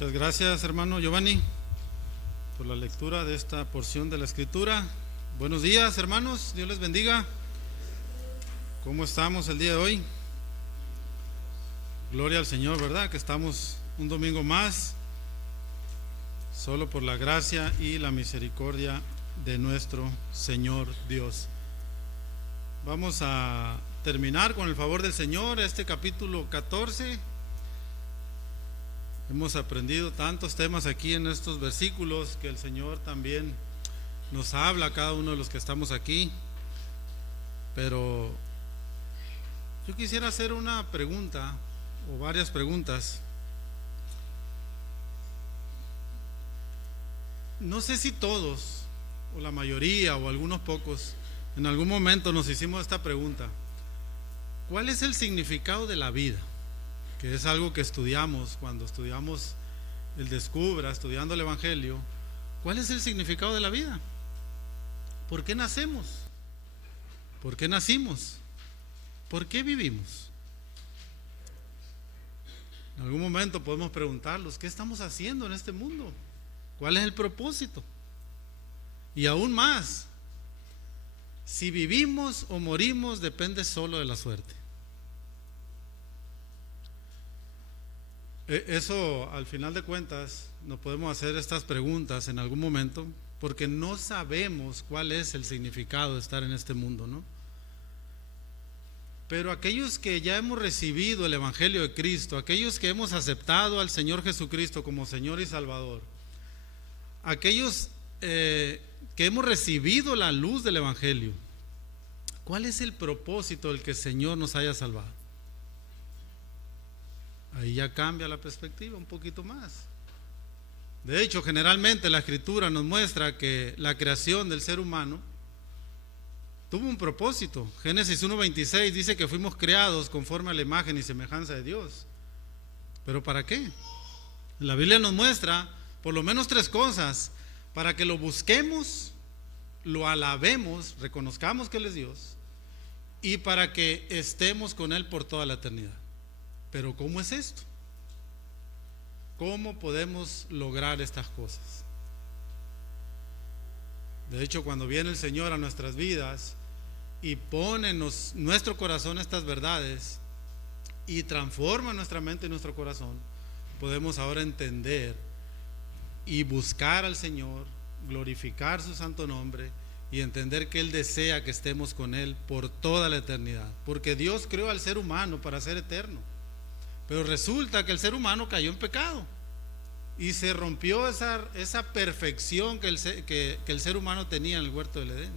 Muchas gracias, hermano Giovanni, por la lectura de esta porción de la Escritura. Buenos días, hermanos, Dios les bendiga. ¿Cómo estamos el día de hoy? Gloria al Señor, ¿verdad? Que estamos un domingo más, solo por la gracia y la misericordia de nuestro Señor Dios. Vamos a terminar con el favor del Señor este capítulo 14. Hemos aprendido tantos temas aquí en estos versículos que el Señor también nos habla a cada uno de los que estamos aquí. Pero yo quisiera hacer una pregunta o varias preguntas. No sé si todos o la mayoría o algunos pocos en algún momento nos hicimos esta pregunta: ¿cuál es el significado de la vida? Que es algo que estudiamos cuando estudiamos el Descubra, estudiando el Evangelio. ¿Cuál es el significado de la vida? ¿Por qué nacemos? ¿Por qué nacimos? ¿Por qué vivimos? En algún momento podemos preguntarlos: ¿qué estamos haciendo en este mundo? ¿Cuál es el propósito? Y aún más, si vivimos o morimos depende solo de la suerte. Eso, al final de cuentas, nos podemos hacer estas preguntas en algún momento, porque no sabemos cuál es el significado de estar en este mundo, ¿no? Pero aquellos que ya hemos recibido el Evangelio de Cristo, aquellos que hemos aceptado al Señor Jesucristo como Señor y Salvador, aquellos que hemos recibido la luz del Evangelio, ¿cuál es el propósito del que el Señor nos haya salvado? Ahí ya cambia la perspectiva un poquito más. De hecho, generalmente la Escritura nos muestra que la creación del ser humano tuvo un propósito. Génesis 1:26 dice que fuimos creados conforme a la imagen y semejanza de Dios. ¿Pero para qué? La Biblia nos muestra por lo menos tres cosas: para que lo busquemos, lo alabemos, reconozcamos que Él es Dios, y para que estemos con Él por toda la eternidad. Pero ¿cómo es esto? ¿Cómo podemos lograr estas cosas? De hecho, cuando viene el Señor a nuestras vidas y pone en nuestro corazón estas verdades y transforma nuestra mente y nuestro corazón, podemos ahora entender y buscar al Señor, glorificar su santo nombre y entender que Él desea que estemos con Él por toda la eternidad. Porque Dios creó al ser humano para ser eterno. Pero resulta que el ser humano cayó en pecado y se rompió esa perfección que el ser humano tenía en el huerto del Edén.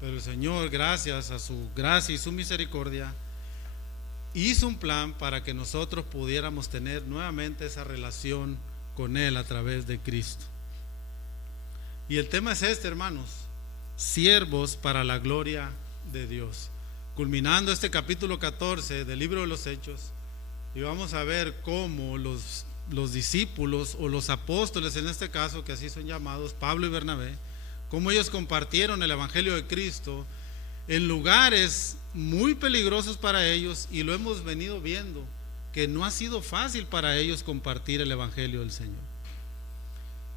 Pero el Señor, gracias a su gracia y su misericordia, hizo un plan para que nosotros pudiéramos tener nuevamente esa relación con Él a través de Cristo. Y el tema es este, hermanos: siervos para la gloria de Dios. Culminando este capítulo 14 del libro de los Hechos, y vamos a ver cómo los discípulos o los apóstoles, en este caso, que así son llamados, Pablo y Bernabé, cómo ellos compartieron el Evangelio de Cristo en lugares muy peligrosos para ellos, y lo hemos venido viendo que no ha sido fácil para ellos compartir el Evangelio del Señor.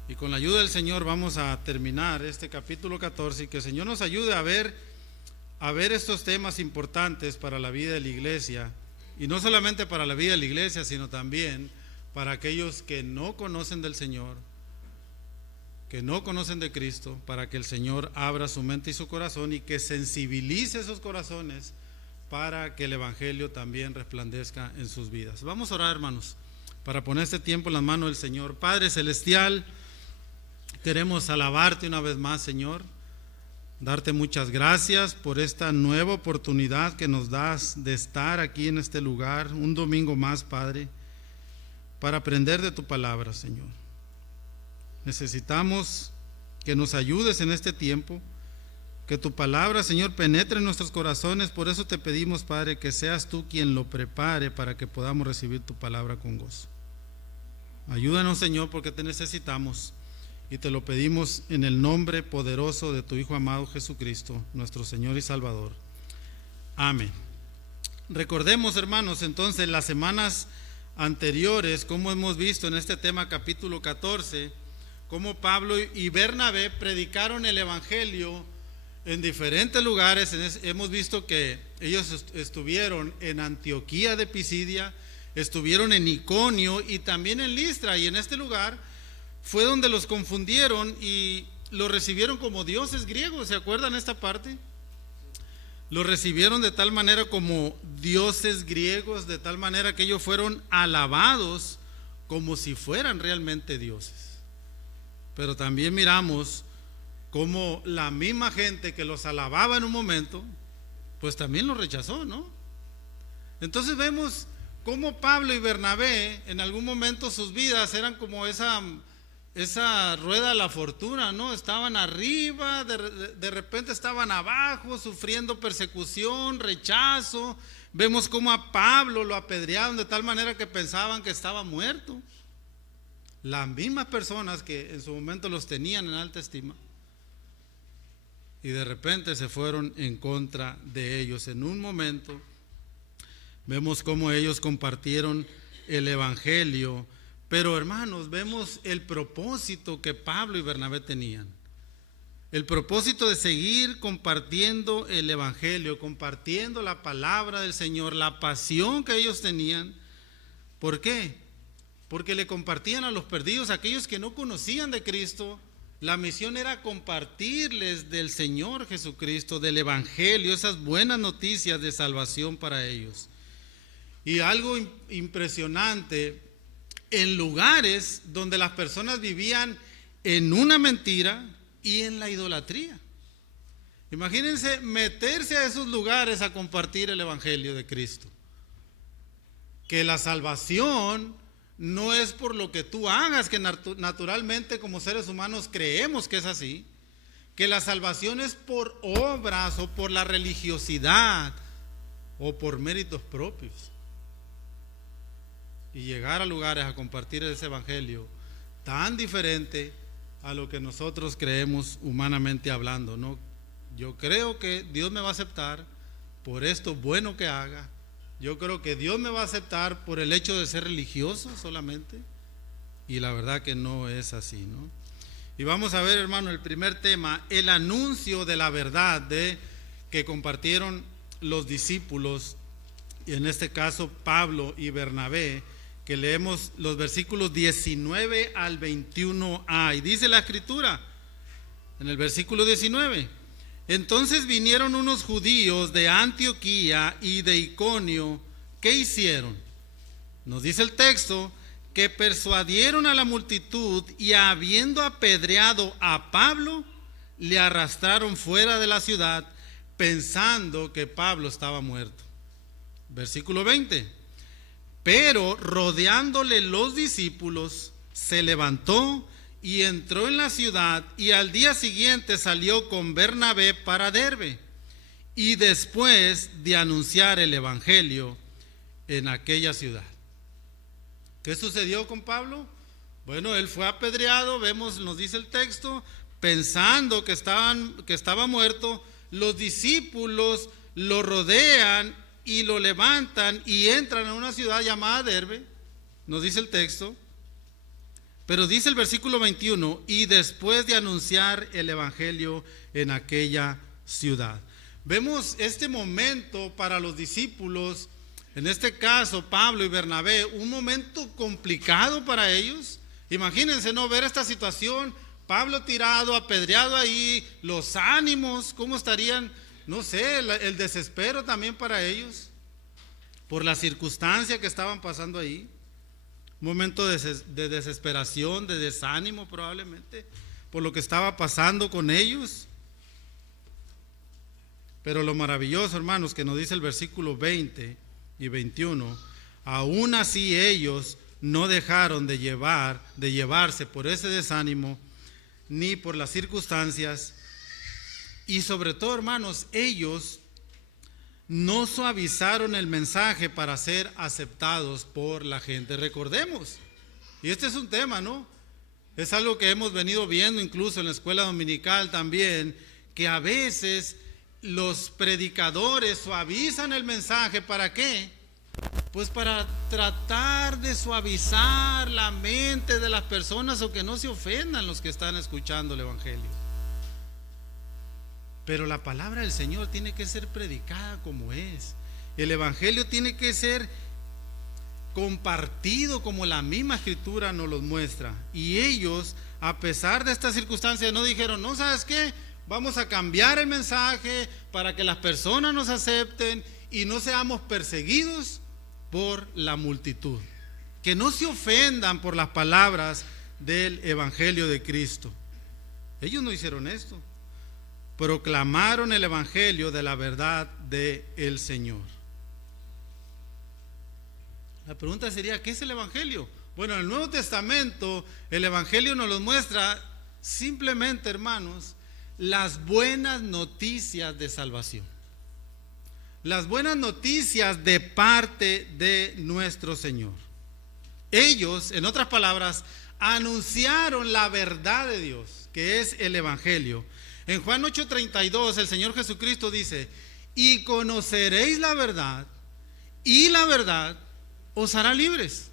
Y con la ayuda del Señor vamos a terminar este capítulo 14 y que el Señor nos ayude a ver estos temas importantes para la vida de la iglesia, y no solamente para la vida de la iglesia, sino también para aquellos que no conocen del Señor, que no conocen de Cristo, para que el Señor abra su mente y su corazón y que sensibilice esos corazones para que el Evangelio también resplandezca en sus vidas. Vamos a orar, hermanos, para poner este tiempo en las manos del Señor. Padre Celestial, queremos alabarte una vez más, Señor, darte muchas gracias por esta nueva oportunidad que nos das de estar aquí en este lugar un domingo más, Padre, para aprender de tu palabra, Señor. Necesitamos que nos ayudes en este tiempo, que tu palabra, Señor, penetre en nuestros corazones. Por eso te pedimos, Padre, que seas tú quien lo prepare para que podamos recibir tu palabra con gozo. Ayúdanos, Señor, porque te necesitamos. Y te lo pedimos en el nombre poderoso de tu Hijo amado Jesucristo, nuestro Señor y Salvador. Amén. Recordemos, hermanos, entonces las semanas anteriores, como hemos visto en este tema capítulo 14, cómo Pablo y Bernabé predicaron el evangelio en diferentes lugares. Hemos visto que ellos estuvieron en Antioquía de Pisidia, estuvieron en Iconio y también en Listra, y en este lugar fue donde los confundieron y los recibieron como dioses griegos. ¿Se acuerdan esta parte? Los recibieron de tal manera como dioses griegos, de tal manera que ellos fueron alabados como si fueran realmente dioses. Pero también miramos cómo la misma gente que los alababa en un momento, pues también los rechazó, ¿no? Entonces vemos cómo Pablo y Bernabé en algún momento sus vidas eran como esa rueda de la fortuna, ¿no? Estaban arriba, de repente estaban abajo, sufriendo persecución, rechazo. Vemos cómo a Pablo lo apedrearon de tal manera que pensaban que estaba muerto. Las mismas personas que en su momento los tenían en alta estima, y de repente se fueron en contra de ellos. En un momento vemos cómo ellos compartieron el evangelio. Pero hermanos, vemos el propósito que Pablo y Bernabé tenían. El propósito de seguir compartiendo el evangelio, compartiendo la palabra del Señor, la pasión que ellos tenían. ¿Por qué? Porque le compartían a los perdidos, a aquellos que no conocían de Cristo. La misión era compartirles del Señor Jesucristo, del evangelio, esas buenas noticias de salvación para ellos. Y algo impresionante, en lugares donde las personas vivían en una mentira y en la idolatría. Imagínense meterse a esos lugares a compartir el evangelio de Cristo. Que la salvación no es por lo que tú hagas, que naturalmente como seres humanos creemos que es así. Que la salvación es por obras o por la religiosidad o por méritos propios. Y llegar a lugares a compartir ese evangelio tan diferente a lo que nosotros creemos humanamente hablando, ¿no? Yo creo que Dios me va a aceptar por esto bueno que haga. Yo creo que Dios me va a aceptar por el hecho de ser religioso solamente. Y la verdad que no es así, ¿no? Y vamos a ver, hermano, el primer tema, el anuncio de la verdad que compartieron los discípulos, y en este caso Pablo y Bernabé, que leemos los versículos 19 al 21a, y dice la escritura en el versículo 19: entonces vinieron unos judíos de Antioquía y de Iconio. ¿Qué hicieron? Nos dice el texto que persuadieron a la multitud, y habiendo apedreado a Pablo, le arrastraron fuera de la ciudad, pensando que Pablo estaba muerto. Versículo 20: pero rodeándole los discípulos, se levantó y entró en la ciudad, y al día siguiente salió con Bernabé para Derbe, y después de anunciar el evangelio en aquella ciudad. ¿Qué sucedió con Pablo? Bueno, él fue apedreado, nos dice el texto, pensando que estaba muerto. Los discípulos lo rodean y lo levantan y entran a una ciudad llamada Derbe, nos dice el texto. Pero dice el versículo 21, y después de anunciar el evangelio en aquella ciudad. Vemos este momento para los discípulos, en este caso Pablo y Bernabé, un momento complicado para ellos. Imagínense, ¿no? Ver esta situación, Pablo tirado, apedreado ahí, los ánimos, ¿cómo estarían? No sé, el desespero también para ellos, por la circunstancia que estaban pasando ahí. Un momento de desesperación, de desánimo probablemente, por lo que estaba pasando con ellos. Pero lo maravilloso, hermanos, que nos dice el versículo 20 y 21, aún así ellos no dejaron de llevarse por ese desánimo, ni por las circunstancias. Y sobre todo, hermanos, ellos no suavizaron el mensaje para ser aceptados por la gente. Recordemos, y este es un tema, ¿no? Es algo que hemos venido viendo incluso en la escuela dominical también, que a veces los predicadores suavizan el mensaje. ¿Para qué? Pues para tratar de suavizar la mente de las personas, o que no se ofendan los que están escuchando el evangelio. Pero la palabra del Señor tiene que ser predicada como es. El evangelio tiene que ser compartido como la misma escritura nos los muestra. Y ellos, a pesar de estas circunstancias, no dijeron: no, ¿sabes qué? Vamos a cambiar el mensaje para que las personas nos acepten y no seamos perseguidos por la multitud. Que no se ofendan por las palabras del evangelio de Cristo. Ellos no hicieron esto. Proclamaron el evangelio de la verdad del Señor. La pregunta sería: ¿qué es el evangelio? Bueno, en el Nuevo Testamento el evangelio nos lo muestra simplemente, hermanos, las buenas noticias de salvación. Las buenas noticias de parte de nuestro Señor. Ellos, en otras palabras, anunciaron la verdad de Dios, que es el evangelio. En Juan 8:32 el Señor Jesucristo dice: y conoceréis la verdad, y la verdad os hará libres.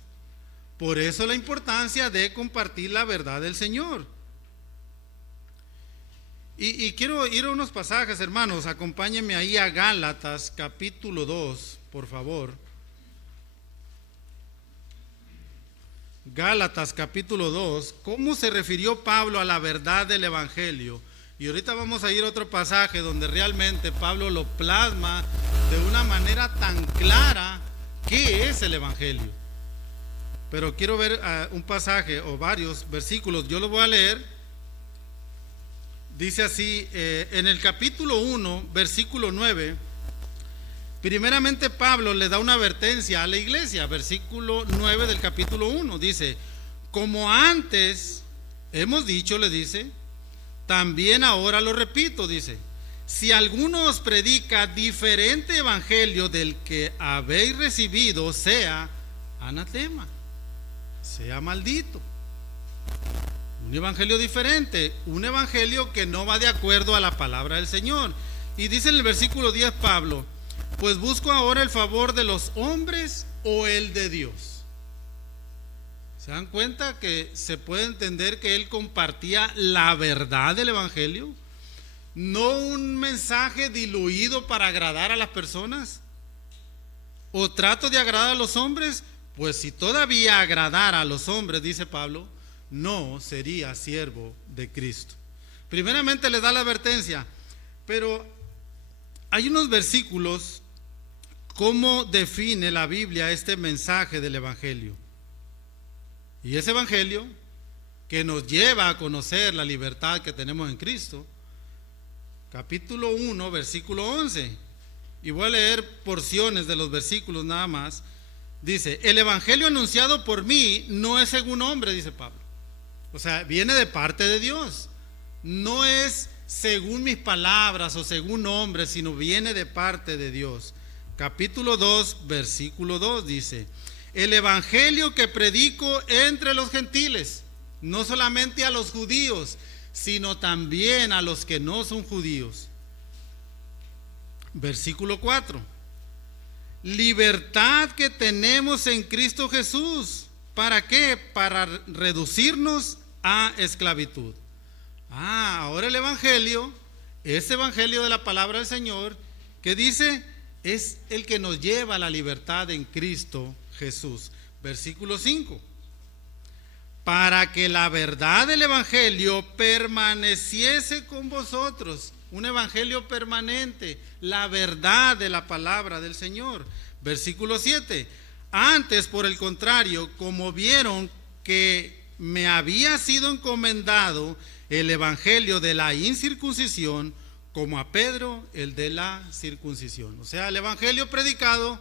Por eso la importancia de compartir la verdad del Señor. Y quiero ir a unos pasajes, hermanos. Acompáñenme ahí a Gálatas capítulo 2, por favor. Gálatas capítulo 2. ¿Cómo se refirió Pablo a la verdad del evangelio? Y ahorita vamos a ir a otro pasaje donde realmente Pablo lo plasma de una manera tan clara qué es el evangelio. Pero quiero ver un pasaje o varios versículos. Yo lo voy a leer. Dice así, en el capítulo 1, versículo 9, primeramente Pablo le da una advertencia a la iglesia. Versículo 9 del capítulo 1 dice: como antes hemos dicho, le dice, también ahora lo repito, dice: si alguno os predica diferente evangelio del que habéis recibido, sea anatema, sea maldito. Un evangelio diferente, un evangelio que no va de acuerdo a la palabra del Señor. Y dice en el versículo 10 Pablo: pues busco ahora el favor de los hombres o el de Dios. ¿Se dan cuenta que se puede entender que él compartía la verdad del evangelio? No un mensaje diluido para agradar a las personas. ¿O trato de agradar a los hombres? Pues si todavía agradara a los hombres, dice Pablo, no sería siervo de Cristo. Primeramente les da la advertencia, pero hay unos versículos. ¿Cómo define la Biblia este mensaje del evangelio? Y ese evangelio que nos lleva a conocer la libertad que tenemos en Cristo. Capítulo 1, versículo 11. Y voy a leer porciones de los versículos nada más. Dice: el evangelio anunciado por mí no es según hombre, dice Pablo. O sea, viene de parte de Dios. No es según mis palabras o según hombres, sino viene de parte de Dios. Capítulo 2, versículo 2 dice: el evangelio que predico entre los gentiles, no solamente a los judíos, sino también a los que no son judíos. Versículo 4: libertad que tenemos en Cristo Jesús. ¿Para qué? Para reducirnos a esclavitud. Ahora el evangelio, ese evangelio de la palabra del Señor, que dice, es el que nos lleva a la libertad en Cristo Jesús. Versículo 5: para que la verdad del evangelio permaneciese con vosotros. Un evangelio permanente, la verdad de la palabra del Señor. Versículo 7: antes, por el contrario, como vieron que me había sido encomendado el evangelio de la incircuncisión, como a Pedro el de la circuncisión. O sea, el evangelio predicado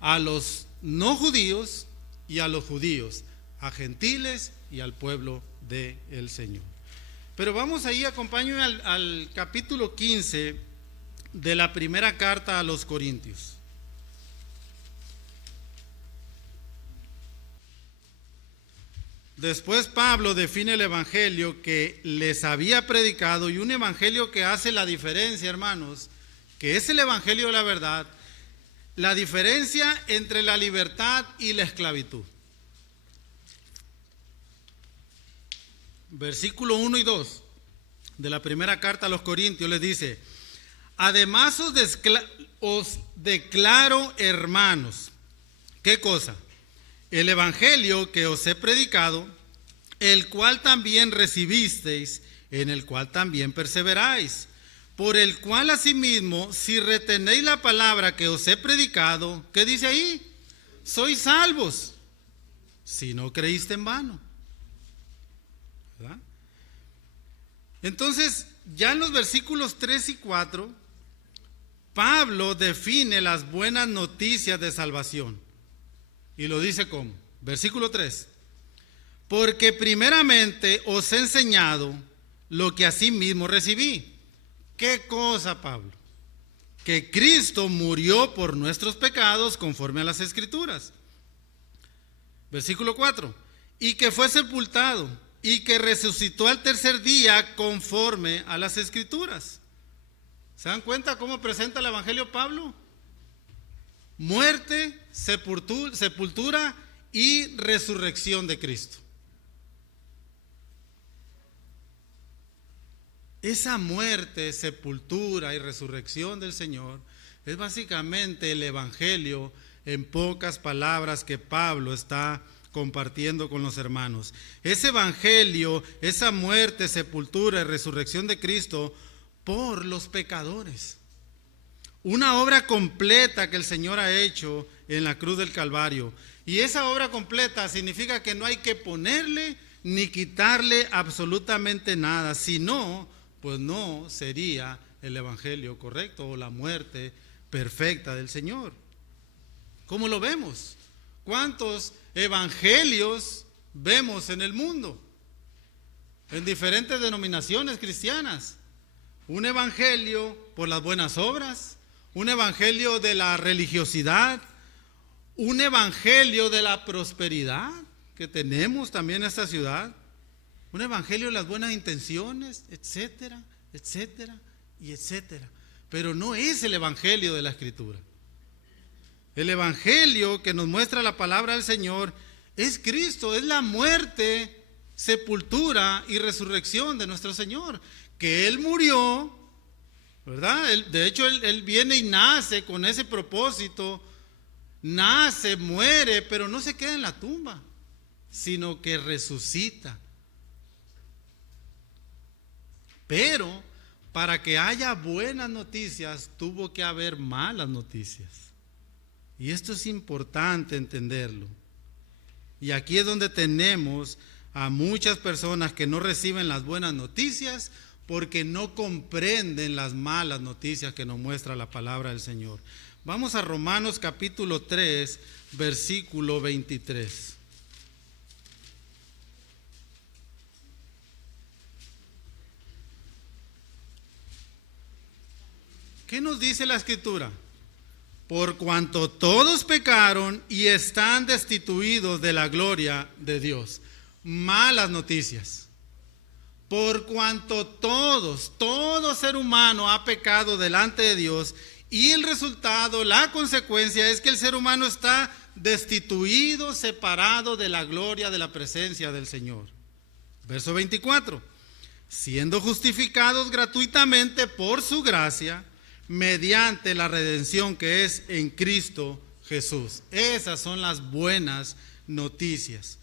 a los no judíos y a los judíos, a gentiles y al pueblo del Señor. Pero vamos ahí, acompáñenme al capítulo 15 de la primera carta a los Corintios. Después Pablo define el evangelio que les había predicado, y un evangelio que hace la diferencia, hermanos, que es el evangelio de la verdad, la diferencia entre la libertad y la esclavitud. Versículo 1 y 2 de la primera carta a los Corintios les dice: además os declaro, hermanos, ¿qué cosa? El evangelio que os he predicado, el cual también recibisteis, en el cual también perseveráis, por el cual asimismo, si retenéis la palabra que os he predicado, ¿qué dice ahí? Sois salvos, si no creíste en vano. ¿Verdad? Entonces, ya en los versículos 3 y 4, Pablo define las buenas noticias de salvación. Y lo dice como, versículo 3, porque primeramente os he enseñado lo que asimismo recibí. ¿Qué cosa, Pablo? Que Cristo murió por nuestros pecados conforme a las Escrituras. Versículo 4, y que fue sepultado y que resucitó al tercer día conforme a las Escrituras. ¿Se dan cuenta cómo presenta el evangelio Pablo? Muerte, sepultura y resurrección de Cristo. Esa muerte, sepultura y resurrección del Señor es básicamente el evangelio en pocas palabras que Pablo está compartiendo con los hermanos. Ese evangelio, esa muerte, sepultura y resurrección de Cristo por los pecadores. Una obra completa que el Señor ha hecho en la cruz del Calvario. Y esa obra completa significa que no hay que ponerle ni quitarle absolutamente nada, sino pues no sería el evangelio correcto o la muerte perfecta del Señor. ¿Cómo lo vemos? ¿Cuántos evangelios vemos en el mundo? En diferentes denominaciones cristianas. Un evangelio por las buenas obras, un evangelio de la religiosidad, un evangelio de la prosperidad que tenemos también en esta ciudad, un evangelio de las buenas intenciones, etcétera, etcétera y etcétera. Pero no es el evangelio de la Escritura. El evangelio que nos muestra la palabra del Señor es Cristo, es la muerte, sepultura y resurrección de nuestro Señor. Que Él murió, ¿verdad? De hecho, Él viene y nace con ese propósito. Nace, muere, pero no se queda en la tumba, sino que resucita. Pero para que haya buenas noticias, tuvo que haber malas noticias. Y esto es importante entenderlo. Y aquí es donde tenemos a muchas personas que no reciben las buenas noticias porque no comprenden las malas noticias que nos muestra la palabra del Señor. Vamos a Romanos capítulo 3, versículo 23. ¿Qué nos dice la Escritura? Por cuanto todos pecaron y están destituidos de la gloria de Dios. Malas noticias. Por cuanto todo ser humano ha pecado delante de Dios, y el resultado, la consecuencia es que el ser humano está destituido, separado de la gloria, de la presencia del Señor. Verso 24. Siendo justificados gratuitamente por su gracia, mediante la redención que es en Cristo Jesús. Esas son las buenas noticias.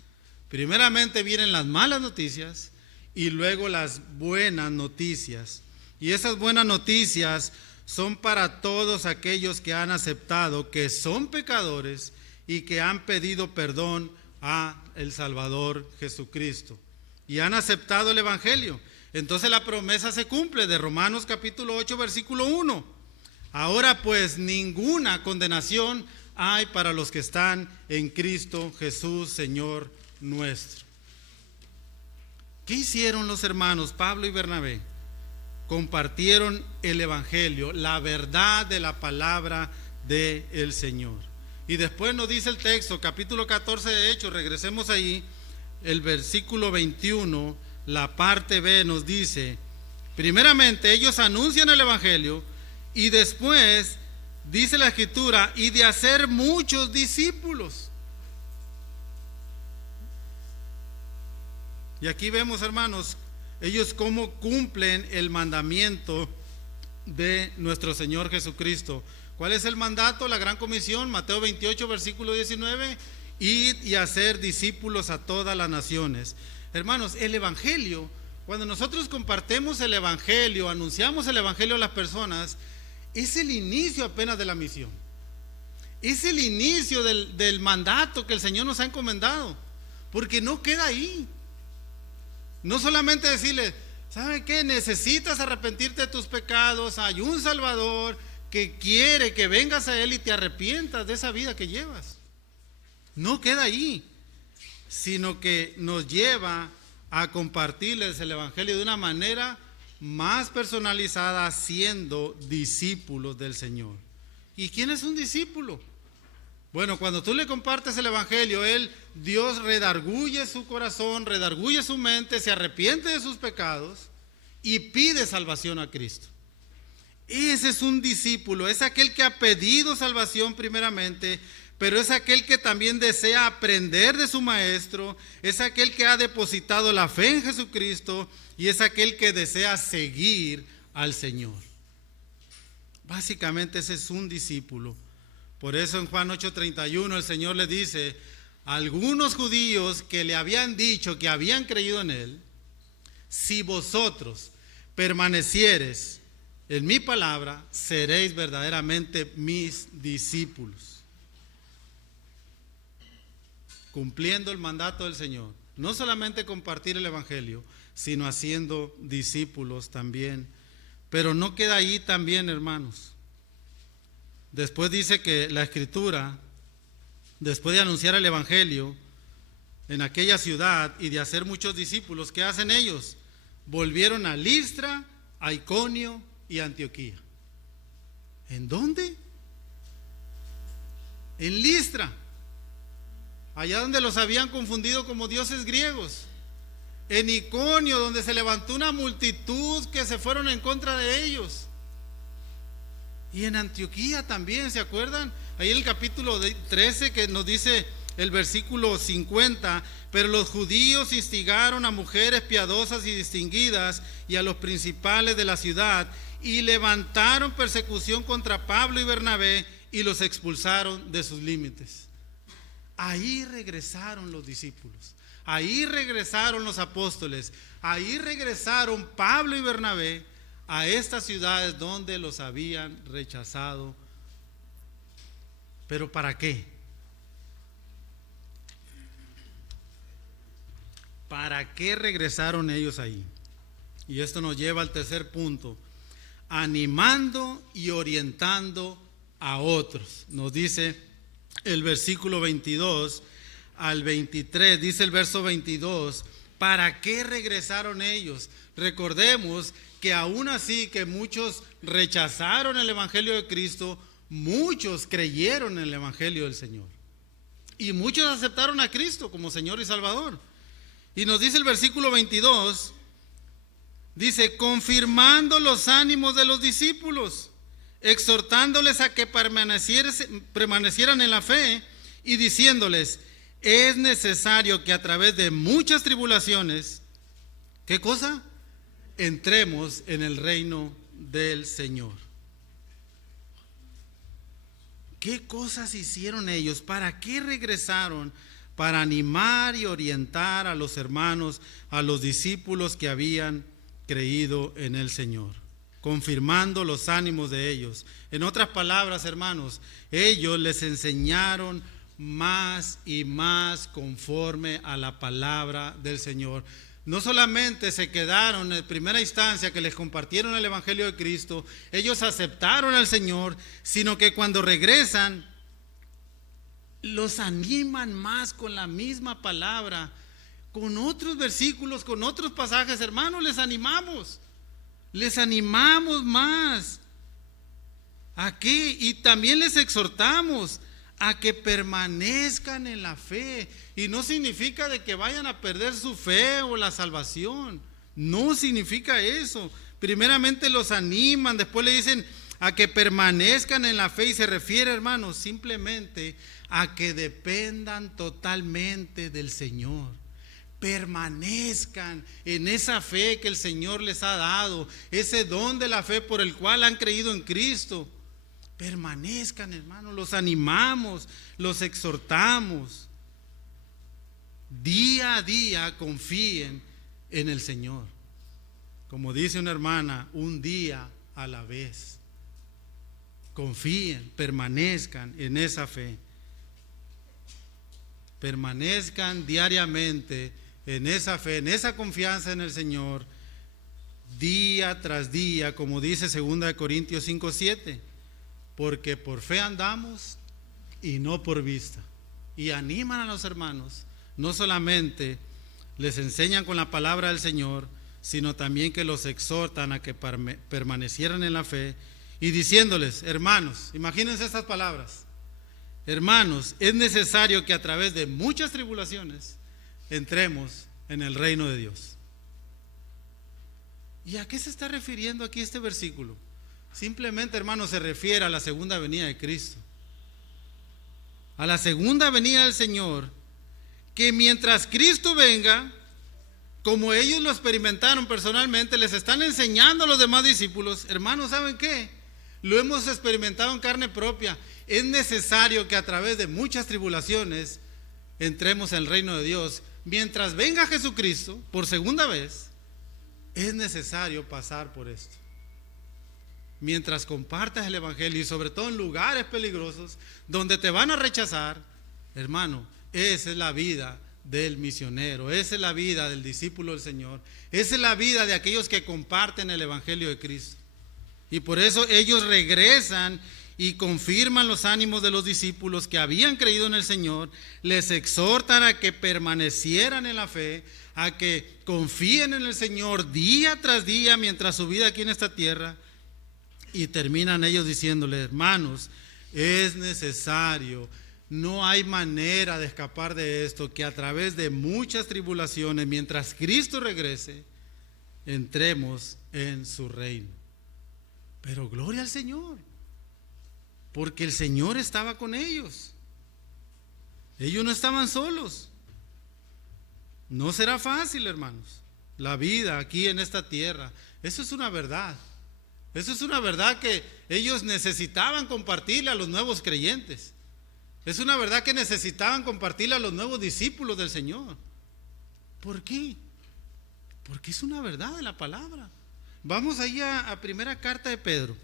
Primeramente vienen las malas noticias y luego las buenas noticias. Y esas buenas noticias son para todos aquellos que han aceptado que son pecadores y que han pedido perdón a el Salvador Jesucristo. Y han aceptado el Evangelio. Entonces la promesa se cumple de Romanos capítulo 8, versículo 1. Ahora pues ninguna condenación hay para los que están en Cristo Jesús, Señor nuestro. ¿Qué hicieron los hermanos Pablo y Bernabé? Compartieron el evangelio, la verdad de la palabra del Señor. Y después nos dice el texto, capítulo 14 de Hechos, regresemos ahí, el versículo 21, la parte B nos dice: primeramente ellos anuncian el evangelio Y después dice la Escritura, y de hacer muchos discípulos. Y aquí vemos, hermanos, ellos cómo cumplen el mandamiento de nuestro Señor Jesucristo. ¿Cuál es el mandato? La gran comisión, Mateo 28, versículo 19, id y hacer discípulos a todas las naciones. Hermanos, el Evangelio, cuando nosotros compartimos el Evangelio, anunciamos el Evangelio a las personas, es el inicio apenas de la misión. Es el inicio del mandato que el Señor nos ha encomendado, porque no queda ahí. No solamente decirle, ¿sabe qué? Necesitas arrepentirte de tus pecados, hay un Salvador que quiere que vengas a Él y te arrepientas de esa vida que llevas. No queda ahí, sino que nos lleva a compartirles el Evangelio de una manera más personalizada, siendo discípulos del Señor. ¿Y quién es un discípulo? Bueno, cuando tú le compartes el Evangelio, Dios redarguye su corazón, redarguye su mente, se arrepiente de sus pecados y pide salvación a Cristo. Ese es un discípulo, es aquel que ha pedido salvación primeramente, pero es aquel que también desea aprender de su maestro, es aquel que ha depositado la fe en Jesucristo y es aquel que desea seguir al Señor. Básicamente ese es un discípulo. Por eso en Juan 8:31 el Señor le dice a algunos judíos que le habían dicho que habían creído en Él, si vosotros permaneciereis en mi palabra, seréis verdaderamente mis discípulos. Cumpliendo el mandato del Señor. No solamente compartir el Evangelio, sino haciendo discípulos también. Pero no queda ahí también, hermanos. Después dice que la Escritura, después de anunciar el Evangelio en aquella ciudad y de hacer muchos discípulos, ¿qué hacen ellos? Volvieron a Listra, a Iconio y Antioquía. ¿En dónde? En Listra, allá donde los habían confundido como dioses griegos. En Iconio, donde se levantó una multitud que se fueron en contra de ellos. Y en Antioquía también, ¿se acuerdan? Ahí en el capítulo 13 que nos dice el versículo 50, pero los judíos instigaron a mujeres piadosas y distinguidas y a los principales de la ciudad y levantaron persecución contra Pablo y Bernabé y los expulsaron de sus límites. Ahí regresaron los discípulos, ahí regresaron los apóstoles, ahí regresaron Pablo y Bernabé a estas ciudades donde los habían rechazado. ¿Pero para qué? ¿Para qué regresaron ellos ahí? Y esto nos lleva al tercer punto: animando y orientando a otros. Nos dice el versículo 22 al 23, dice el verso 22, ¿para qué regresaron ellos? Recordemos que aún así que muchos rechazaron el Evangelio de Cristo, muchos creyeron en el Evangelio del Señor. Y muchos aceptaron a Cristo como Señor y Salvador. Y nos dice el versículo 22, dice, confirmando los ánimos de los discípulos, exhortándoles a que permanecieran en la fe y diciéndoles, es necesario que a través de muchas tribulaciones, ¿qué cosa? Entremos en el reino del Señor. ¿Qué cosas hicieron ellos? ¿Para qué regresaron? Para animar y orientar a los hermanos, a los discípulos que habían creído en el Señor, confirmando los ánimos de ellos. En otras palabras, hermanos, ellos les enseñaron más y más conforme a la palabra del Señor. No solamente se quedaron en primera instancia que les compartieron el Evangelio de Cristo, ellos aceptaron al Señor, sino que cuando regresan, los animan más con la misma palabra, con otros versículos, con otros pasajes. Hermanos, les animamos más. ¿A qué? Y también les exhortamos a que permanezcan en la fe. Y no significa de que vayan a perder su fe o la salvación. No significa eso. Primeramente los animan, después le dicen, a que permanezcan en la fe, y se refiere, hermanos, simplemente a que dependan totalmente del Señor. Permanezcan en esa fe que el Señor les ha dado, ese don de la fe por el cual han creído en Cristo. Permanezcan, hermanos, los animamos, los exhortamos. Día a día confíen en el Señor. Como dice una hermana, un día a la vez. Confíen, permanezcan en esa fe. Permanezcan diariamente en esa fe, en esa confianza en el Señor, día tras día, como dice 2 Corintios 5:7, porque por fe andamos y no por vista. Y animan a los hermanos, no solamente les enseñan con la palabra del Señor, sino también que los exhortan a que permanecieran en la fe, y diciéndoles, hermanos, imagínense estas palabras: hermanos, es necesario que a través de muchas tribulaciones entremos en el reino de Dios. ¿Y a qué se está refiriendo aquí este versículo? Simplemente, hermanos, se refiere a la segunda venida de Cristo, a la segunda venida del Señor, que mientras Cristo venga, como ellos lo experimentaron personalmente, les están enseñando a los demás discípulos. Hermanos, ¿saben qué? Lo hemos experimentado en carne propia. Es necesario que a través de muchas tribulaciones entremos en el reino de Dios. Mientras venga Jesucristo por segunda vez, es necesario pasar por esto. Mientras compartas el evangelio, y sobre todo en lugares peligrosos donde te van a rechazar, hermano, esa es la vida del misionero, esa es la vida del discípulo del Señor, esa es la vida de aquellos que comparten el evangelio de Cristo. Y por eso ellos regresan y confirman los ánimos de los discípulos que habían creído en el Señor, les exhortan a que permanecieran en la fe, a que confíen en el Señor día tras día mientras su vida aquí en esta tierra, y terminan ellos diciéndole, hermanos, es necesario, no hay manera de escapar de esto, que a través de muchas tribulaciones, mientras Cristo regrese, entremos en su reino. Pero gloria al Señor, porque el Señor estaba con ellos. Ellos no estaban solos. No será fácil, hermanos, la vida aquí en esta tierra. Eso es una verdad. Eso es una verdad que ellos necesitaban compartirle a los nuevos creyentes. Es una verdad que necesitaban compartirle a los nuevos discípulos del Señor. ¿Por qué? Porque es una verdad de la palabra. Vamos ahí a primera carta de Pedro.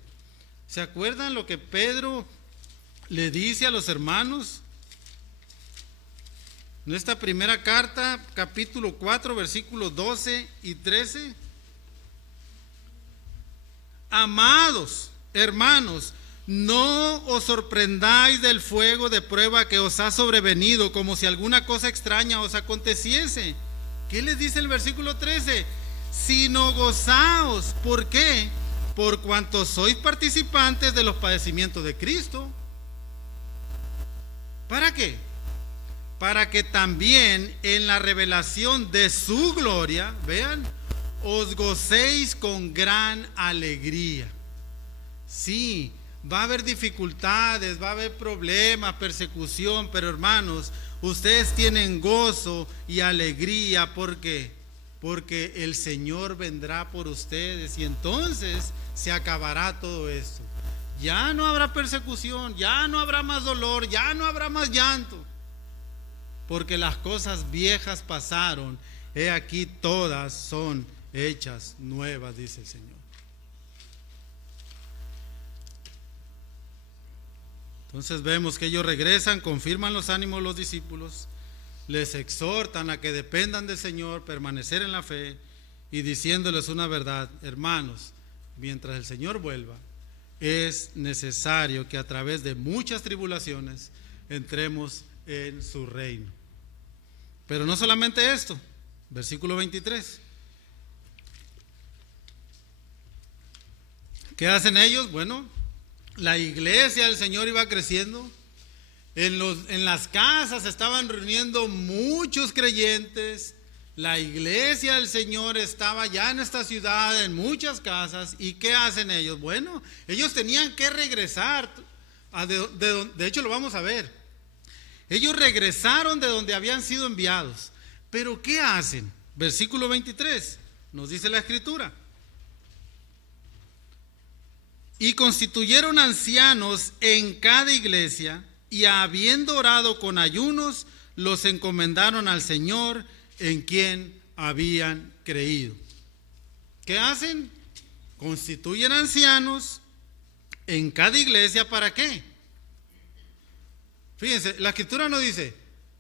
¿Se acuerdan lo que Pedro le dice a los hermanos? En esta primera carta, capítulo 4, versículos 12 y 13. Amados hermanos, no os sorprendáis del fuego de prueba que os ha sobrevenido, como si alguna cosa extraña os aconteciese. ¿Qué les dice el versículo 13? Sino gozaos. ¿Por qué? Por cuanto sois participantes de los padecimientos de Cristo. ¿Para qué? Para que también en la revelación de su gloria, vean, os gocéis con gran alegría. Sí, va a haber dificultades, va a haber problemas, persecución, pero hermanos, ustedes tienen gozo y alegría. ¿Por qué? Porque el Señor vendrá por ustedes y entonces se acabará todo esto. Ya no habrá persecución, ya no habrá más dolor, ya no habrá más llanto, porque las cosas viejas pasaron, he aquí todas son hechas nuevas, dice el Señor. Entonces vemos que ellos regresan, confirman los ánimos de los discípulos, les exhortan a que dependan del Señor, permanecer en la fe, y diciéndoles una verdad: hermanos, mientras el Señor vuelva, es necesario que a través de muchas tribulaciones entremos en su reino. Pero no solamente esto, versículo 23. ¿Qué hacen ellos? Bueno, la iglesia del Señor iba creciendo. En las casas se estaban reuniendo muchos creyentes, La iglesia del Señor estaba ya en esta ciudad, en muchas casas. ¿Y qué hacen ellos? Bueno, ellos tenían que regresar. De hecho, lo vamos a ver. Ellos regresaron de donde habían sido enviados. Pero ¿qué hacen? Versículo 23, nos dice la Escritura. Y constituyeron ancianos en cada iglesia, y habiendo orado con ayunos, los encomendaron al Señor en quien habían creído. ¿Qué hacen? Constituyen ancianos en cada iglesia. ¿Para qué? Fíjense, la Escritura nos dice,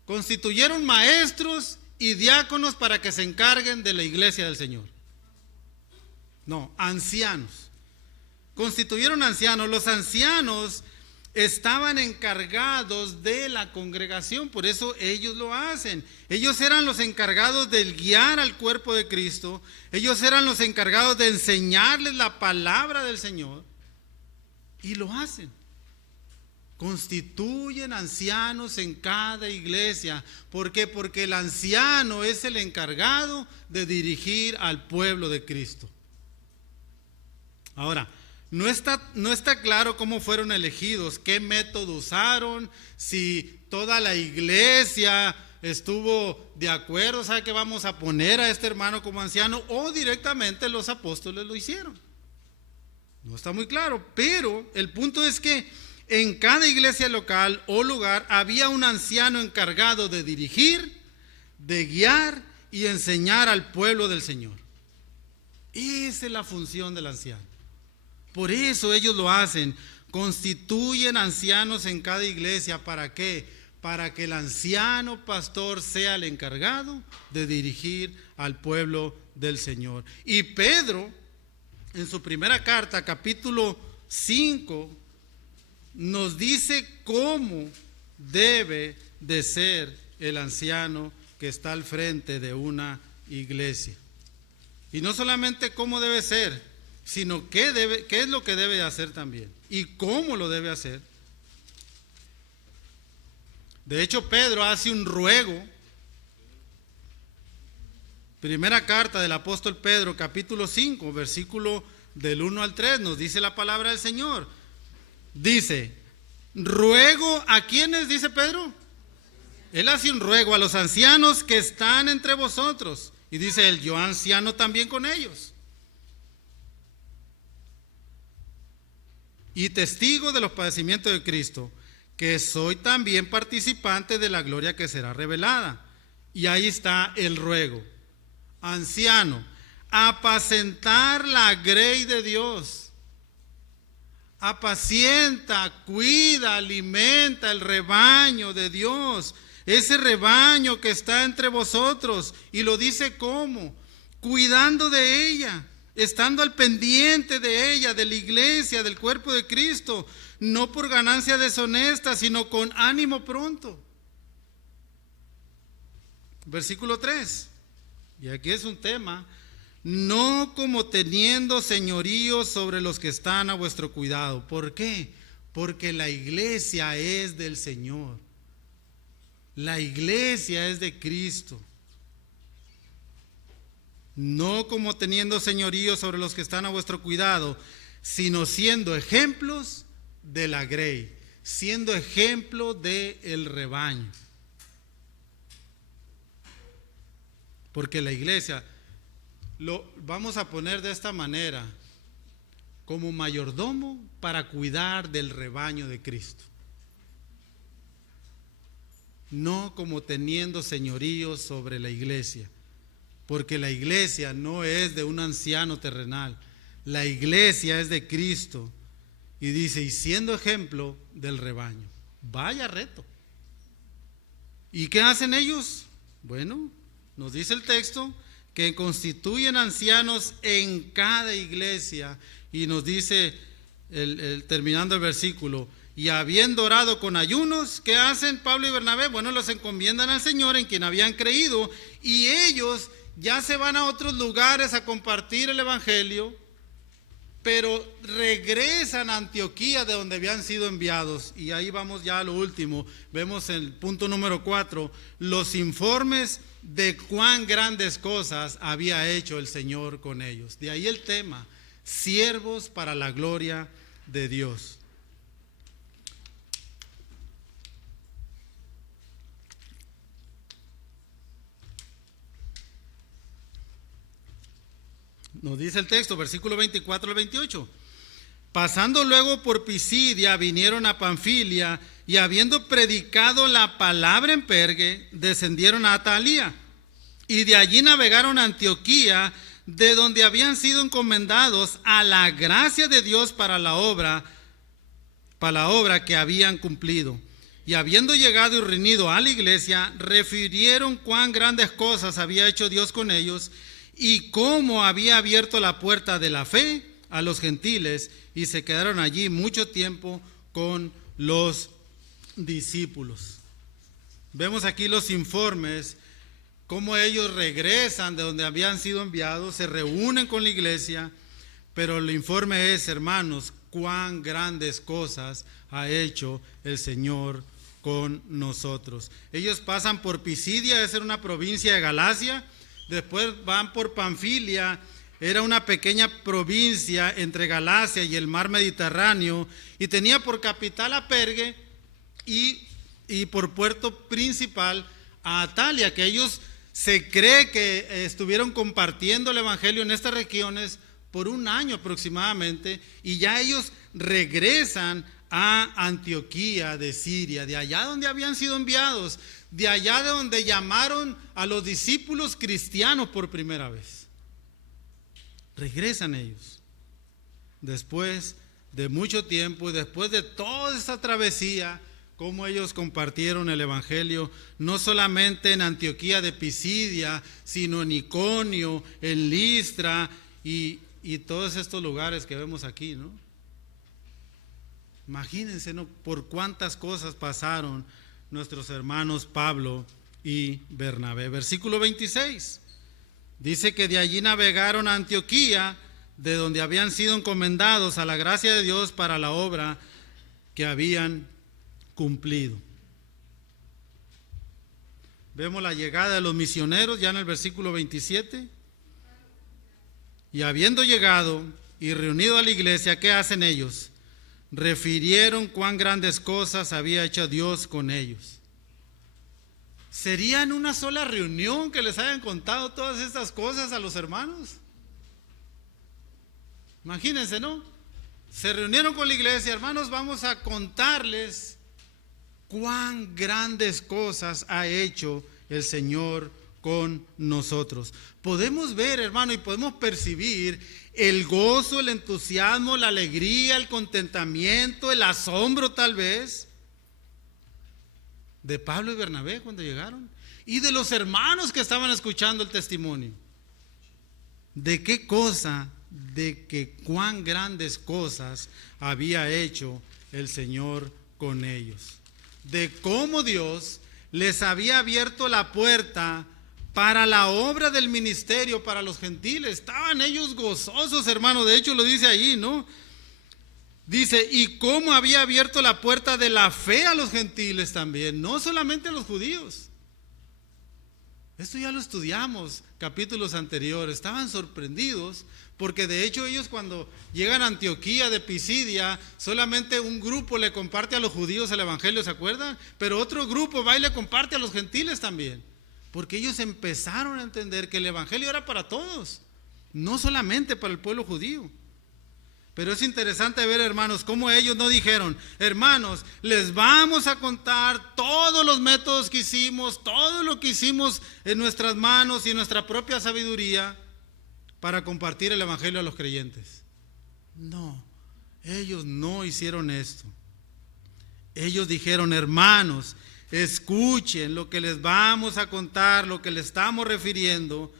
constituyeron maestros y diáconos para que se encarguen de la iglesia del Señor. No, ancianos. Constituyeron ancianos. Los ancianos estaban encargados de la congregación, por eso ellos lo hacen. Ellos eran los encargados de guiar al cuerpo de Cristo. Ellos eran los encargados de enseñarles la palabra del Señor. Y lo hacen. Constituyen ancianos en cada iglesia. ¿Por qué? Porque el anciano es el encargado de dirigir al pueblo de Cristo. Ahora, no está claro cómo fueron elegidos, qué método usaron, si toda la iglesia estuvo de acuerdo, ¿sabe que vamos a poner a este hermano como anciano? O directamente los apóstoles lo hicieron. No está muy claro, pero el punto es que en cada iglesia local o lugar había un anciano encargado de dirigir, de guiar y enseñar al pueblo del Señor. Esa es la función del anciano. Por eso ellos lo hacen, constituyen ancianos en cada iglesia. ¿Para qué? Para que el anciano pastor sea el encargado de dirigir al pueblo del Señor. Y Pedro, en su primera carta, capítulo 5, nos dice cómo debe de ser el anciano que está al frente de una iglesia. Y no solamente cómo debe ser, sino qué es lo que debe hacer también y cómo lo debe hacer. De hecho, Pedro hace un ruego. Primera carta del apóstol Pedro, capítulo 5, versículo del 1 al 3, nos dice la palabra del Señor. Dice, ruego a quienes, dice Pedro. Él hace un ruego a los ancianos que están entre vosotros. Y dice él, yo anciano también con ellos. Y testigo de los padecimientos de Cristo, que soy también participante de la gloria que será revelada. Y ahí está el ruego. Anciano, apacentar la grey de Dios. Apacienta, cuida, alimenta el rebaño de Dios. Ese rebaño que está entre vosotros. Y lo dice ¿cómo? Cuidando de ella. Estando al pendiente de ella, de la iglesia, del cuerpo de Cristo, no por ganancia deshonesta, sino con ánimo pronto. Versículo 3, y aquí es un tema, no como teniendo señorío sobre los que están a vuestro cuidado. ¿Por qué? Porque la iglesia es del Señor. La iglesia es de Cristo. No como teniendo señorío sobre los que están a vuestro cuidado, sino siendo ejemplos de la grey, siendo ejemplo del rebaño. Porque la iglesia, lo vamos a poner de esta manera, como mayordomo para cuidar del rebaño de Cristo. No como teniendo señorío sobre la iglesia. Porque la iglesia no es de un anciano terrenal, la iglesia es de Cristo. Y dice, y siendo ejemplo del rebaño. Vaya reto. ¿Y qué hacen ellos? Bueno, nos dice el texto que constituyen ancianos en cada iglesia. Y nos dice, terminando el versículo, y habiendo orado con ayunos, ¿qué hacen Pablo y Bernabé? Bueno, los encomiendan al Señor en quien habían creído, y ellos ya se van a otros lugares a compartir el evangelio. pero regresan a Antioquía de donde habían sido enviados. Y ahí vamos ya a lo último. Vemos en el punto número 4, los informes de cuán grandes cosas había hecho el Señor con ellos. De ahí el tema, siervos para la gloria de Dios. Nos dice el texto, versículo 24 al 28. Pasando luego por Pisidia, vinieron a Panfilia, y habiendo predicado la palabra en Perge, descendieron a Atalía, y de allí navegaron a Antioquía, de donde habían sido encomendados a la gracia de Dios para la obra que habían cumplido. Y habiendo llegado y reunido a la iglesia, refirieron cuán grandes cosas había hecho Dios con ellos, y cómo había abierto la puerta de la fe a los gentiles, y se quedaron allí mucho tiempo con los discípulos. Vemos aquí los informes, cómo ellos regresan de donde habían sido enviados, se reúnen con la iglesia, pero el informe es, hermanos, cuán grandes cosas ha hecho el Señor con nosotros. Ellos pasan por Pisidia, esa era una provincia de Galacia. Después van por Panfilia, era una pequeña provincia entre Galacia y el mar Mediterráneo, y tenía por capital a Perge y por puerto principal a Atalia, que ellos se cree que estuvieron compartiendo el evangelio en estas regiones por un año aproximadamente, y ya ellos regresan a Antioquía de Siria, de allá donde habían sido enviados, de allá de donde llamaron a los discípulos cristianos por primera vez. Regresan ellos, después de mucho tiempo y después de toda esta travesía, cómo ellos compartieron el evangelio, no solamente en Antioquía de Pisidia, sino en Iconio, en Listra y todos estos lugares que vemos aquí, ¿no? Imagínense, ¿no?, por cuántas cosas pasaron nuestros hermanos Pablo y Bernabé. Versículo 26, dice que de allí navegaron a Antioquía, de donde habían sido encomendados a la gracia de Dios para la obra que habían cumplido. Vemos la llegada de los misioneros ya en el versículo 27. Y habiendo llegado y reunido a la iglesia, ¿qué hacen ellos? Refirieron cuán grandes cosas había hecho Dios con ellos. ¿Sería en una sola reunión que les hayan contado todas estas cosas a los hermanos? Imagínense, ¿no? Se reunieron con la iglesia, hermanos, vamos a contarles cuán grandes cosas ha hecho el Señor con nosotros. Podemos ver, hermano, y podemos percibir el gozo, el entusiasmo, la alegría, el contentamiento, el asombro tal vez de Pablo y Bernabé cuando llegaron, y de los hermanos que estaban escuchando el testimonio. ¿De qué cosa? De que cuán grandes cosas había hecho el Señor con ellos. De cómo Dios les había abierto la puerta para la obra del ministerio para los gentiles. Estaban ellos gozosos, hermano. De hecho lo dice allí, ¿no? Dice, y cómo había abierto la puerta de la fe a los gentiles también, no solamente a los judíos. Esto ya lo estudiamos capítulos anteriores. Estaban sorprendidos porque de hecho ellos cuando llegan a Antioquía de Pisidia, solamente un grupo le comparte a los judíos el evangelio, ¿se acuerdan? Pero otro grupo va y le comparte a los gentiles también, porque ellos empezaron a entender que el evangelio era para todos, no solamente para el pueblo judío. Pero es interesante ver, hermanos, cómo ellos no dijeron, hermanos, les vamos a contar todos los métodos que hicimos, todo lo que hicimos en nuestras manos y en nuestra propia sabiduría para compartir el evangelio a los creyentes. No, ellos no hicieron esto. Ellos dijeron, hermanos, escuchen lo que les vamos a contar, lo que les estamos refiriendo.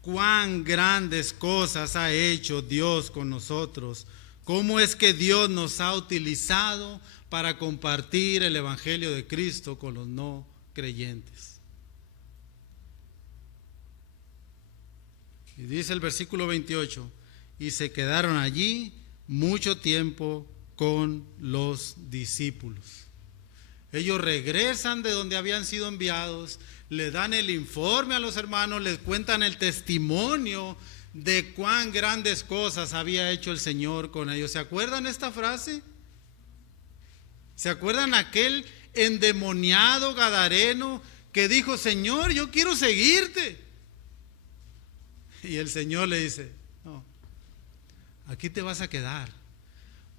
Cuán grandes cosas ha hecho Dios con nosotros. Cómo es que Dios nos ha utilizado para compartir el evangelio de Cristo con los no creyentes. Y dice el versículo 28, y se quedaron allí mucho tiempo con los discípulos. Ellos regresan de donde habían sido enviados, le dan el informe a los hermanos, les cuentan el testimonio de cuán grandes cosas había hecho el Señor con ellos. ¿Se acuerdan esta frase? ¿Se acuerdan aquel endemoniado gadareno que dijo: Señor, yo quiero seguirte? Y el Señor le dice: no, aquí te vas a quedar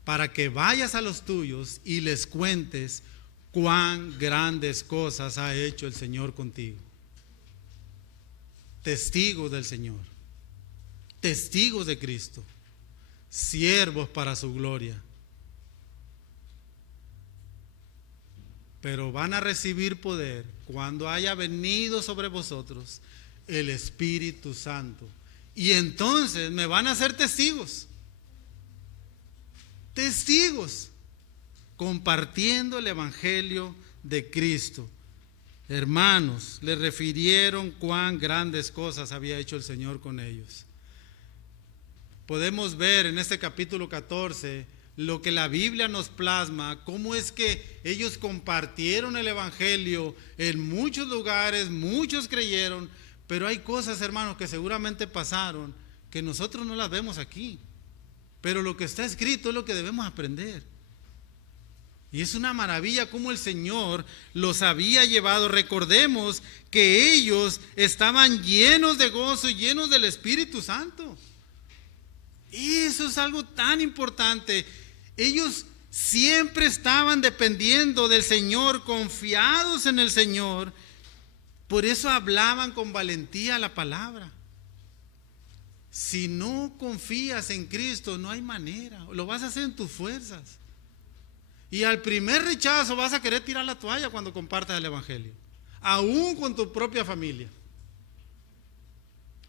para que vayas a los tuyos y les cuentes cuán grandes cosas ha hecho el Señor contigo. Testigos del Señor, testigos de Cristo, siervos para su gloria. Pero van a recibir poder cuando haya venido sobre vosotros el Espíritu Santo. Y entonces me van a ser testigos. Testigos. Compartiendo el Evangelio de Cristo. Hermanos, le refirieron cuán grandes cosas había hecho el Señor con ellos. Podemos ver en este capítulo 14 lo que la Biblia nos plasma, cómo es que ellos compartieron el Evangelio en muchos lugares, muchos creyeron, pero hay cosas, hermanos, que seguramente pasaron, que nosotros no las vemos aquí, pero lo que está escrito es lo que debemos aprender. Y es una maravilla cómo el Señor los había llevado. Recordemos que ellos estaban llenos de gozo, llenos del Espíritu Santo. Eso es algo tan importante. Ellos siempre estaban dependiendo del Señor, confiados en el Señor. Por eso hablaban con valentía la palabra. Si no confías en Cristo, no hay manera. Lo vas a hacer en tus fuerzas. Y al primer rechazo vas a querer tirar la toalla cuando compartas el Evangelio, aún con tu propia familia.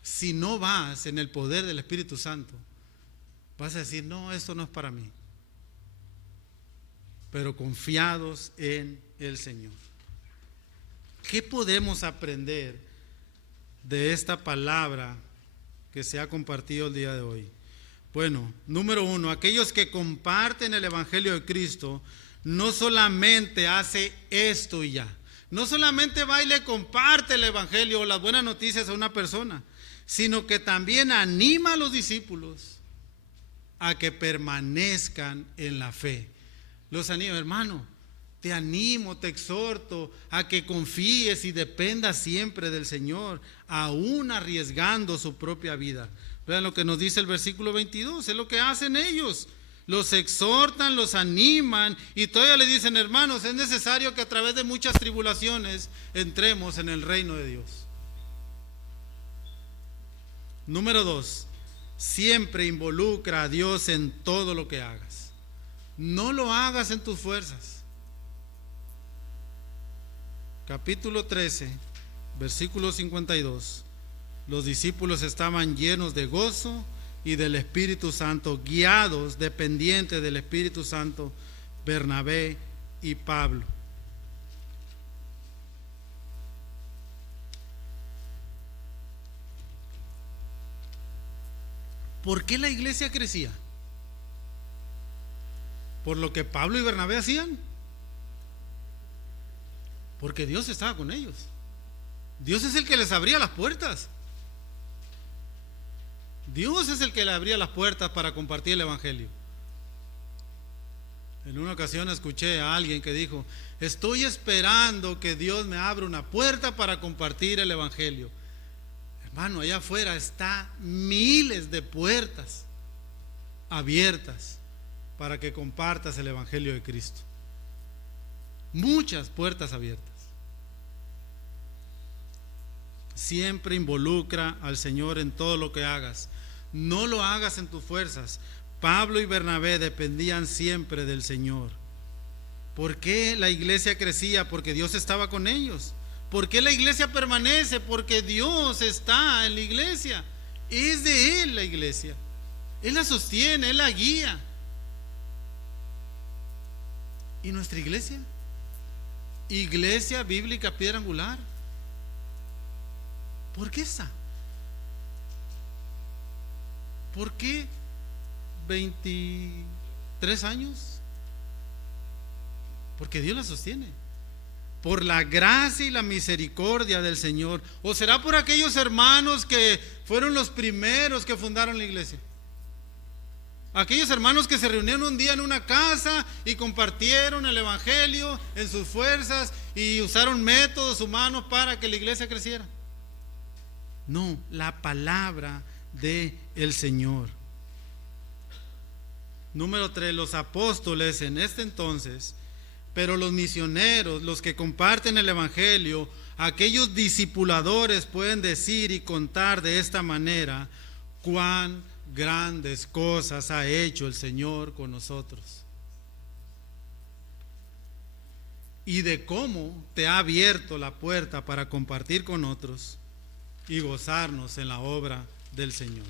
Si no vas en el poder del Espíritu Santo, vas a decir: no, esto no es para mí. Pero confiados en el Señor. ¿Qué podemos aprender de esta palabra que se ha compartido el día de hoy? Bueno, número uno, aquellos que comparten el Evangelio de Cristo no solamente hace esto y ya. No solamente va y le comparte el Evangelio o las buenas noticias a una persona, sino que también anima a los discípulos a que permanezcan en la fe. Los animo, hermano, te animo, te exhorto a que confíes y dependas siempre del Señor, aún arriesgando su propia vida. Vean lo que nos dice el versículo 22, es lo que hacen ellos. Los exhortan, los animan y todavía le dicen: hermanos, es necesario que a través de muchas tribulaciones entremos en el reino de Dios. Número 2, siempre involucra a Dios en todo lo que hagas. No lo hagas en tus fuerzas. Capítulo 13, versículo 52. Los discípulos estaban llenos de gozo y del Espíritu Santo, guiados, dependientes del Espíritu Santo, Bernabé y Pablo. ¿Por qué la iglesia crecía? ¿Por lo que Pablo y Bernabé hacían? Porque Dios estaba con ellos. Dios es el que les abría las puertas. Dios es el que le abría las puertas para compartir el Evangelio. En una ocasión escuché a alguien que dijo: estoy esperando que Dios me abra una puerta para compartir el Evangelio. Hermano, allá afuera está miles de puertas abiertas para que compartas el Evangelio de Cristo. Muchas puertas abiertas. Siempre involucra al Señor en todo lo que hagas. No lo hagas en tus fuerzas. Pablo y Bernabé dependían siempre del Señor. ¿Por qué la iglesia crecía? Porque Dios estaba con ellos. ¿Por qué la iglesia permanece? Porque Dios está en la iglesia. Es de Él la iglesia. Él la sostiene, Él la guía. ¿Y nuestra iglesia? Iglesia Bíblica Piedra Angular. ¿Por qué está? ¿Por qué 23 años, porque Dios la sostiene. Por la gracia y la misericordia del Señor. ¿O será por aquellos hermanos que fueron los primeros que fundaron la iglesia? Aquellos hermanos que se reunieron un día en una casa y compartieron el evangelio en sus fuerzas y usaron métodos humanos para que la iglesia creciera. No, la palabra de el Señor. Número 3, los apóstoles en este entonces, pero los misioneros, los que comparten el evangelio, aquellos discipuladores pueden decir y contar de esta manera cuán grandes cosas ha hecho el Señor con nosotros y de cómo te ha abierto la puerta para compartir con otros y gozarnos en la obra del Señor.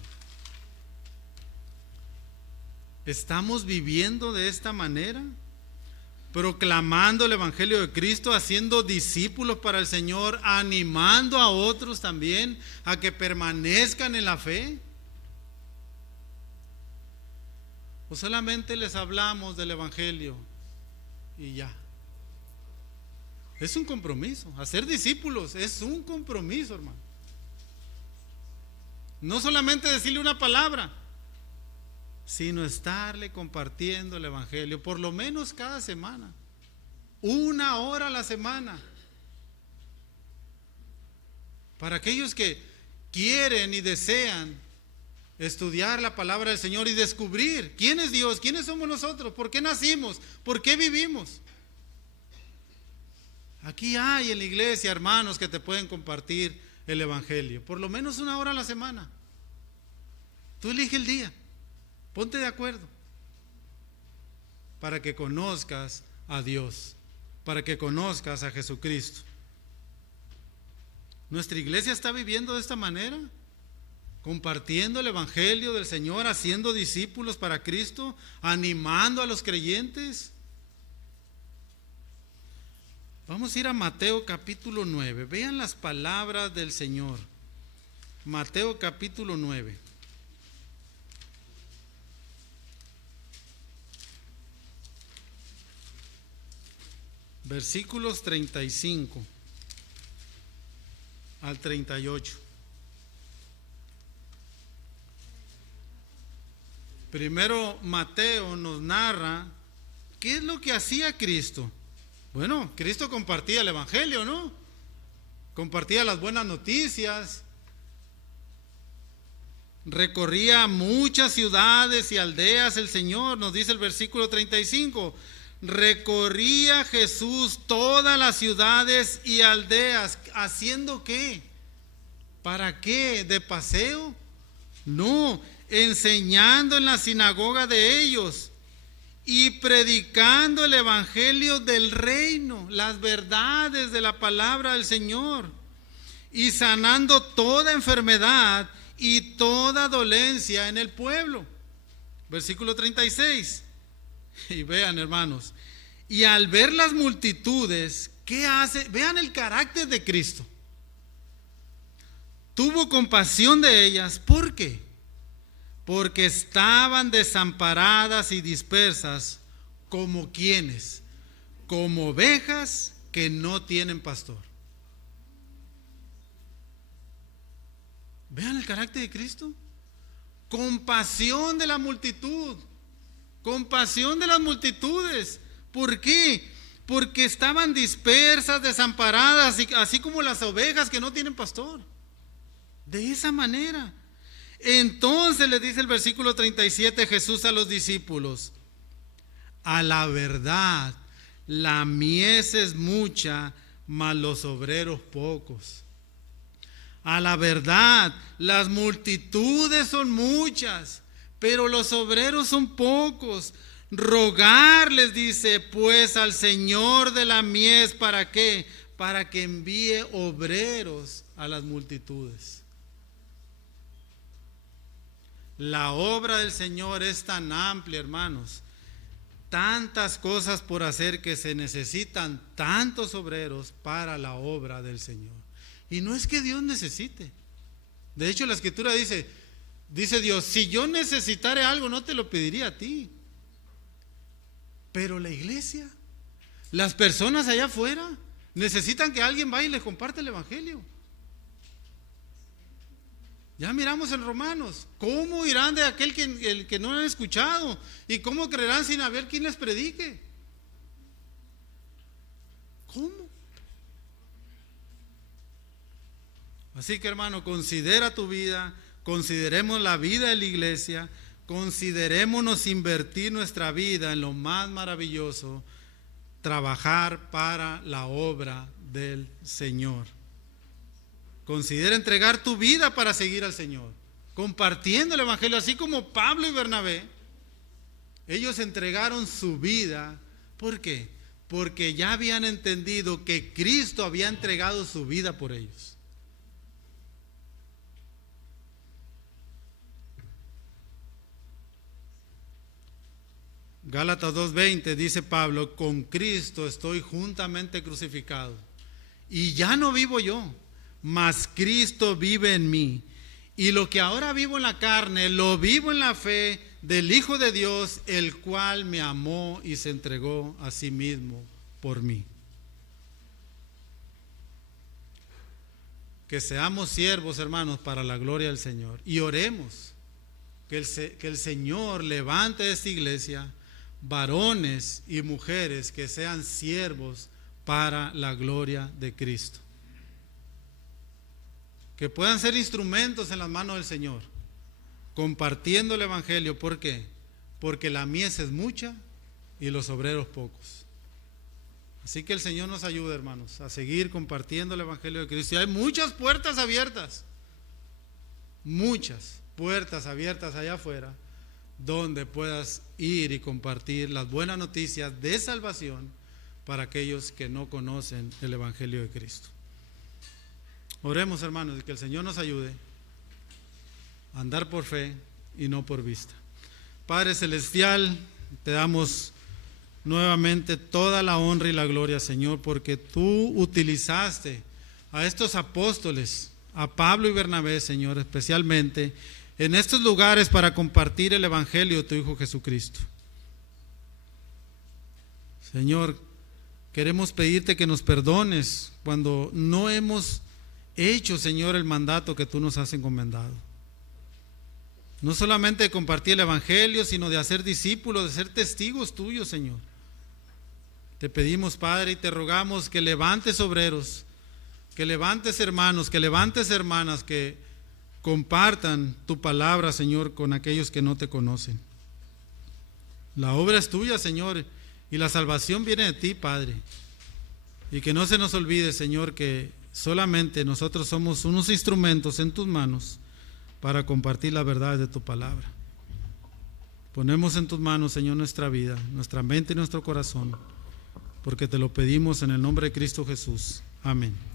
¿Estamos viviendo de esta manera? Proclamando el evangelio de Cristo, haciendo discípulos para el Señor, animando a otros también a que permanezcan en la fe. ¿O solamente les hablamos del evangelio y ya? Es un compromiso. Hacer discípulos es un compromiso, hermano. No solamente decirle una palabra, sino estarle compartiendo el evangelio, por lo menos cada semana, 1 hora a la semana. Para aquellos que quieren y desean estudiar la palabra del Señor y descubrir quién es Dios, quiénes somos nosotros, por qué nacimos, por qué vivimos. Aquí hay en la iglesia hermanos que te pueden compartir el evangelio, por lo menos 1 hora a la semana. Tú elige el día. Ponte de acuerdo para que conozcas a Dios, para que conozcas a Jesucristo. ¿Nuestra iglesia está viviendo de esta manera? Compartiendo el evangelio del Señor, haciendo discípulos para Cristo, animando a los creyentes. Vamos a ir a Mateo capítulo 9. Vean las palabras del Señor. Mateo capítulo 9. Versículos 35 al 38. Primero Mateo nos narra qué es lo que hacía Cristo. Bueno, Cristo compartía el evangelio, ¿no? Compartía las buenas noticias. Recorría muchas ciudades y aldeas el Señor, nos dice el versículo 35. Recorría Jesús todas las ciudades y aldeas. ¿Haciendo qué? ¿Para qué? ¿De paseo? No, enseñando en la sinagoga de ellos y predicando el evangelio del reino, las verdades de la palabra del Señor, y sanando toda enfermedad y toda dolencia en el pueblo. Versículo 36. Y vean, hermanos, y al ver las multitudes, ¿qué hace? Vean el carácter de Cristo. Tuvo compasión de ellas. ¿Por qué? Porque estaban desamparadas y dispersas, como quienes, como ovejas que no tienen pastor. Vean el carácter de Cristo. Compasión de la multitud. Compasión de las multitudes. ¿Por qué? Porque estaban dispersas, desamparadas, así como las ovejas que no tienen pastor. De esa manera. Entonces le dice el versículo 37 Jesús a los discípulos: a la verdad, la mies es mucha, mas los obreros pocos. A la verdad, las multitudes son muchas, pero los obreros son pocos. Rogar, les dice, pues al Señor de la mies, ¿para qué? Para que envíe obreros a las multitudes. La obra del Señor es tan amplia, hermanos, tantas cosas por hacer, que se necesitan tantos obreros para la obra del Señor. Y no es que Dios necesite. De hecho, la Escritura dice: Dice Dios, si yo necesitara algo no te lo pediría a ti. Pero la iglesia, las personas allá afuera, necesitan que alguien vaya y les comparte el evangelio. Ya miramos en Romanos, ¿cómo irán de aquel que no han escuchado? ¿Y cómo creerán sin haber quien les predique? ¿Cómo? Así que, hermano, considera tu vida, consideremos la vida de la iglesia, considerémonos invertir nuestra vida en lo más maravilloso, trabajar para la obra del Señor. Considera entregar tu vida para seguir al Señor, compartiendo el evangelio, así como Pablo y Bernabé. Ellos entregaron su vida. ¿Por qué? Porque ya habían entendido que Cristo había entregado su vida por ellos. Gálatas 2:20 dice Pablo, con Cristo estoy juntamente crucificado, y ya no vivo yo, mas Cristo vive en mí, y lo que ahora vivo en la carne, lo vivo en la fe del Hijo de Dios, el cual me amó y se entregó a sí mismo por mí. Que seamos siervos, hermanos, para la gloria del Señor, y oremos que el Señor levante esta iglesia varones y mujeres que sean siervos para la gloria de Cristo, que puedan ser instrumentos en las manos del Señor, compartiendo el evangelio. ¿Por qué? Porque la mies es mucha y los obreros pocos. Así que el Señor nos ayude, hermanos, a seguir compartiendo el evangelio de Cristo. Y hay muchas puertas abiertas allá afuera, donde puedas ir y compartir las buenas noticias de salvación para aquellos que no conocen el evangelio de Cristo. Oremos, hermanos, y que el Señor nos ayude a andar por fe y no por vista. Padre celestial, te damos nuevamente toda la honra y la gloria, Señor, porque tú utilizaste a estos apóstoles, a Pablo y Bernabé, Señor, especialmente en estos lugares para compartir el evangelio de tu Hijo Jesucristo. Señor, queremos pedirte que nos perdones cuando no hemos hecho, Señor, el mandato que tú nos has encomendado. No solamente de compartir el evangelio, sino de hacer discípulos, de ser testigos tuyos, Señor. Te pedimos, Padre, y te rogamos que levantes obreros, que levantes hermanos, que levantes hermanas, que compartan tu palabra, Señor, con aquellos que no te conocen. La obra es tuya, Señor, y la salvación viene de ti, Padre. Y que no se nos olvide, Señor, que solamente nosotros somos unos instrumentos en tus manos para compartir la verdad de tu palabra. Ponemos en tus manos, Señor, nuestra vida, nuestra mente y nuestro corazón, porque te lo pedimos en el nombre de Cristo Jesús. Amén.